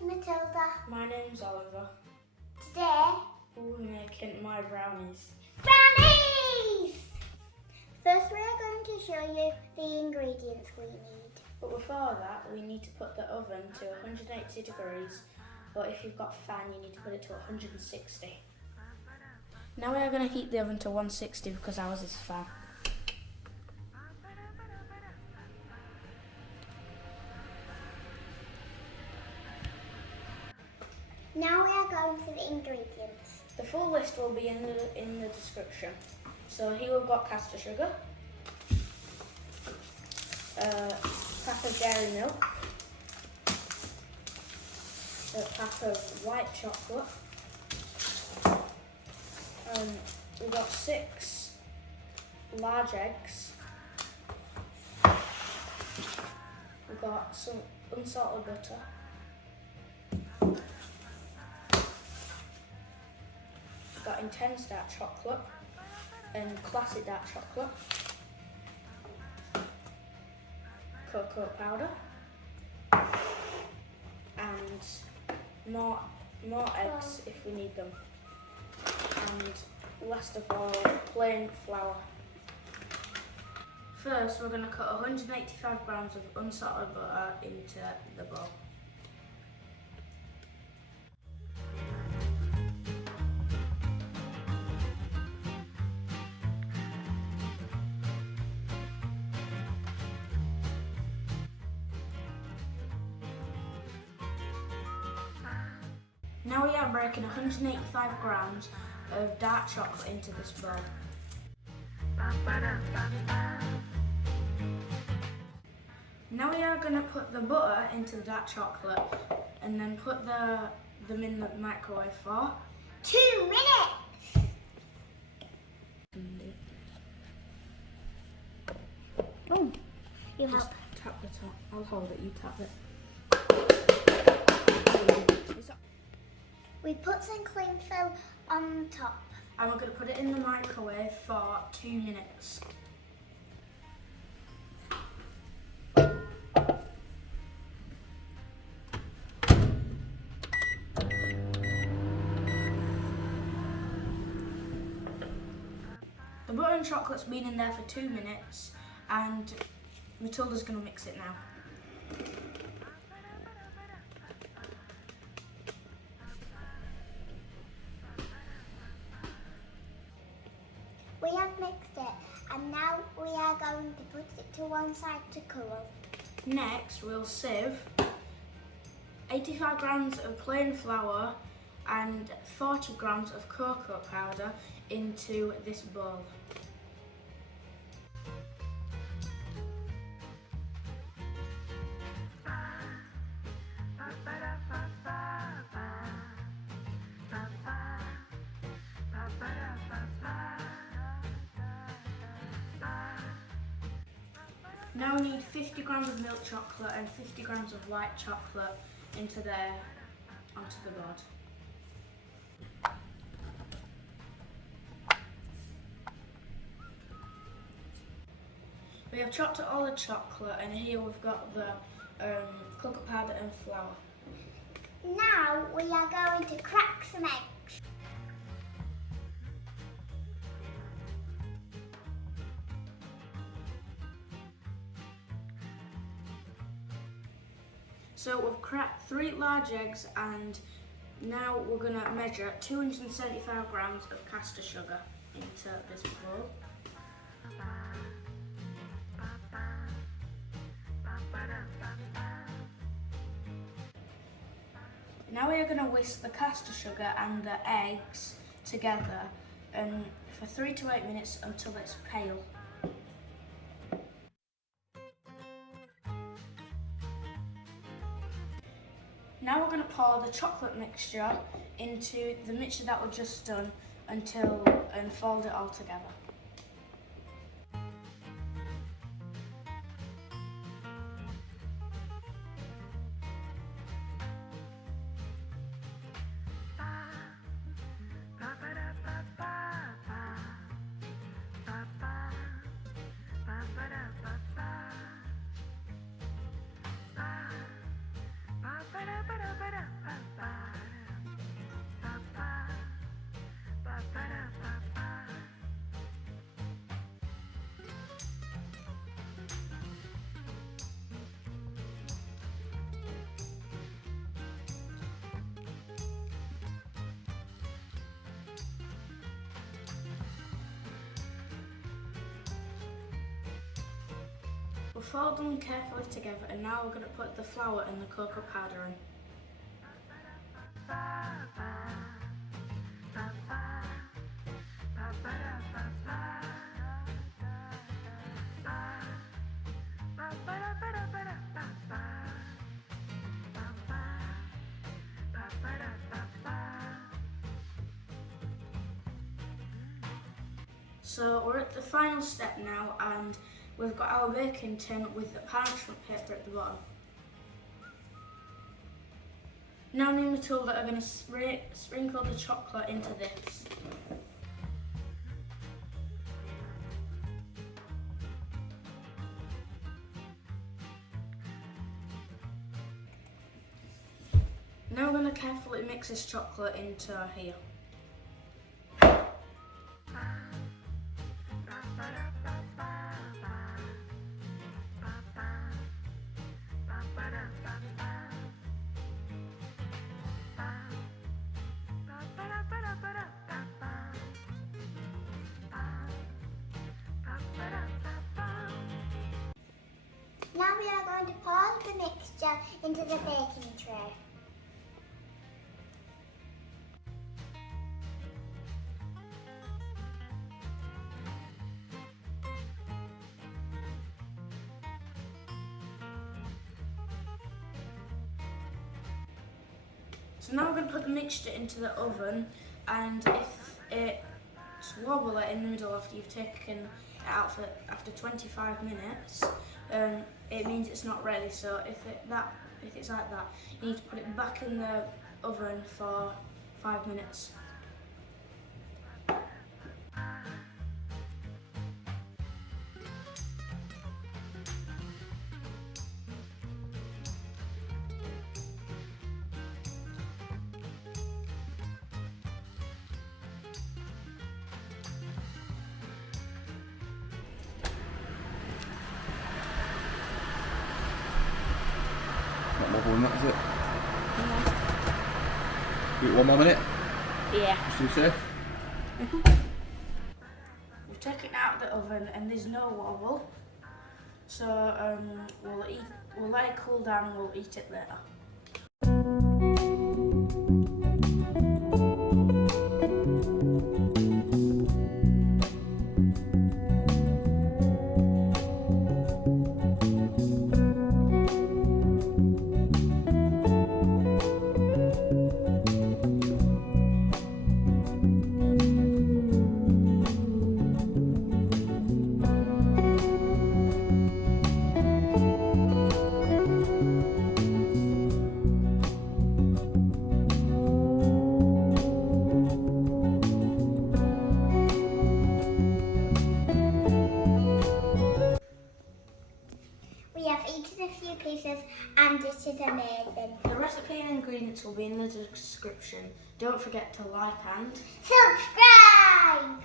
name's Matilda. My name's Oliver. Today, We're making my brownies. brownies! First we are going to show you the ingredients we need. But before that, we need to put the oven to 180 degrees, but if you've got a fan, you need to put it to 160. Now we are going to heat the oven to 160 because ours is fan. Now we are going to the ingredients. The full list will be in the description. So here we've got caster sugar, pack of dairy milk, a pack of white chocolate. We've got 6 large eggs. We've got some unsalted butter. We've got intense dark chocolate and classic dark chocolate. Cocoa powder. And more eggs if we need them. And last of all, plain flour. First, we're going to cut 185 grams of unsalted butter into the bowl. Now we are breaking 185 grams of dark chocolate into this bowl. Now we are going to put the butter into the dark chocolate and then put them in the microwave for 2 minutes! Oh, You just help. tap the top. I'll hold it, you tap it. We put some cling film on top. And we're going to put it in the microwave for 2 minutes. The butter and chocolate's been in there for 2 minutes and Matilda's going to mix it now. We have mixed it and now we are going to put it to one side to cool. Next, we'll sieve 85 grams of plain flour and 40 grams of cocoa powder into this bowl. Now we need 50 grams of milk chocolate and 50 grams of white chocolate onto the board. We have chopped up all the chocolate and here we've got the cocoa powder and flour. Now we are going to crack some eggs. So we've cracked 3 large eggs and now we're going to measure 275 grams of caster sugar into this bowl. Now we are going to whisk the caster sugar and the eggs together for 3 to 8 minutes until it's pale. Now we're going to pour the chocolate mixture into the mixture that we've just done and fold it all together. We'll fold them carefully together, and now we're going to put the flour and the cocoa powder in. So we're at the final step now, and we've got our baking tin with the parchment paper at the bottom. Now me and Matilda are going to sprinkle the chocolate into this. Now we're going to carefully mix this chocolate into here. Now we are going to pour the mixture into the baking tray. So now we're going to put the mixture into the oven, and if it's wobbly in the middle after you've taken it out after 25 minutes, it means it's not ready. So if it's like that, you need to put it back in the oven for 5 minutes. Not wobbling, that is it? Give it 1 more minute. Yeah. Just to be safe. We've taken it out of the oven and there's no wobble. So we'll let it cool down and we'll eat it later. We have eaten a few pieces and it is amazing. The recipe and ingredients will be in the description. Don't forget to like and Subscribe!